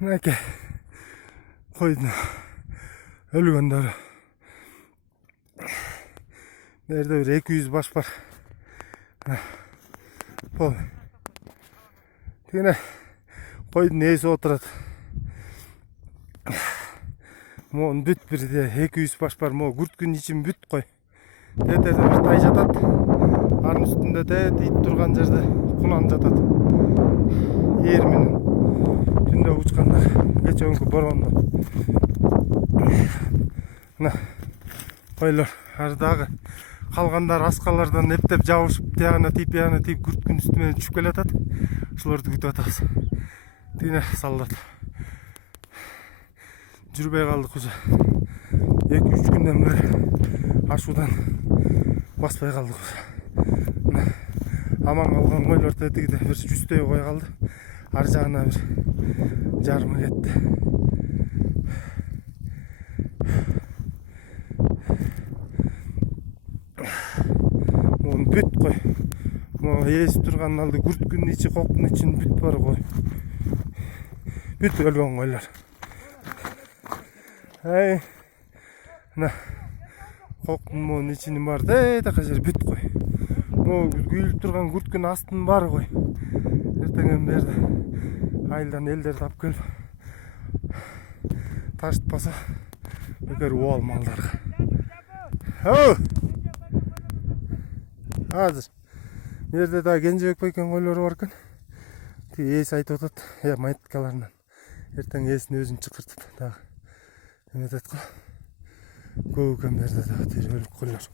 Мынакей койдун өлгөндөрү. Берде бир 200 баш бар. Бул тигине койдун ээси отурат. Могун бүт бирде 200 баш бар. Могу күрткүнүн ичин бүт кой. Тетерде бир тай жатат. Анын үстүндө ит турган жерде кулан жатат. Ээр менен түндө учкандар. Кечеөнкү борондо. Мына койлор ар дагы калгандар аскалардан эптеп жабышып, тиягына тип күрткүнүн үстү менен түшүп келатат. Ошолорду күтүп атабыз. Тигине салдат. Жүрбөй калдык уже. 2-3 күндөн бери ашуудан баспай калдык уже. Аман калган койлор тетигиде бир 100 кой калды. Ар жагына бир жарымы кетти. Могу бүт кой. Могу ээси турган алды күрткүнүн ичи, коктун ичин бүт бар кой. Бүт өлгөн койлор. Мына коктун могунун ичинин баары тетака жери бүт кой. Могу күйүлүп турган күрткүнүн астынын баары кой. Эртеңен берде айылдан элдерди алып келип ташытпаса бекер убал малдарга. Азыр берде дагы Кенжебек байкенин койлору бар экен. Тиги ээси айтып атат, майыткаларынан эртең ээсин өзүн чакыртып дагы эметет го. Көп экен берде дагы өлүк койлор.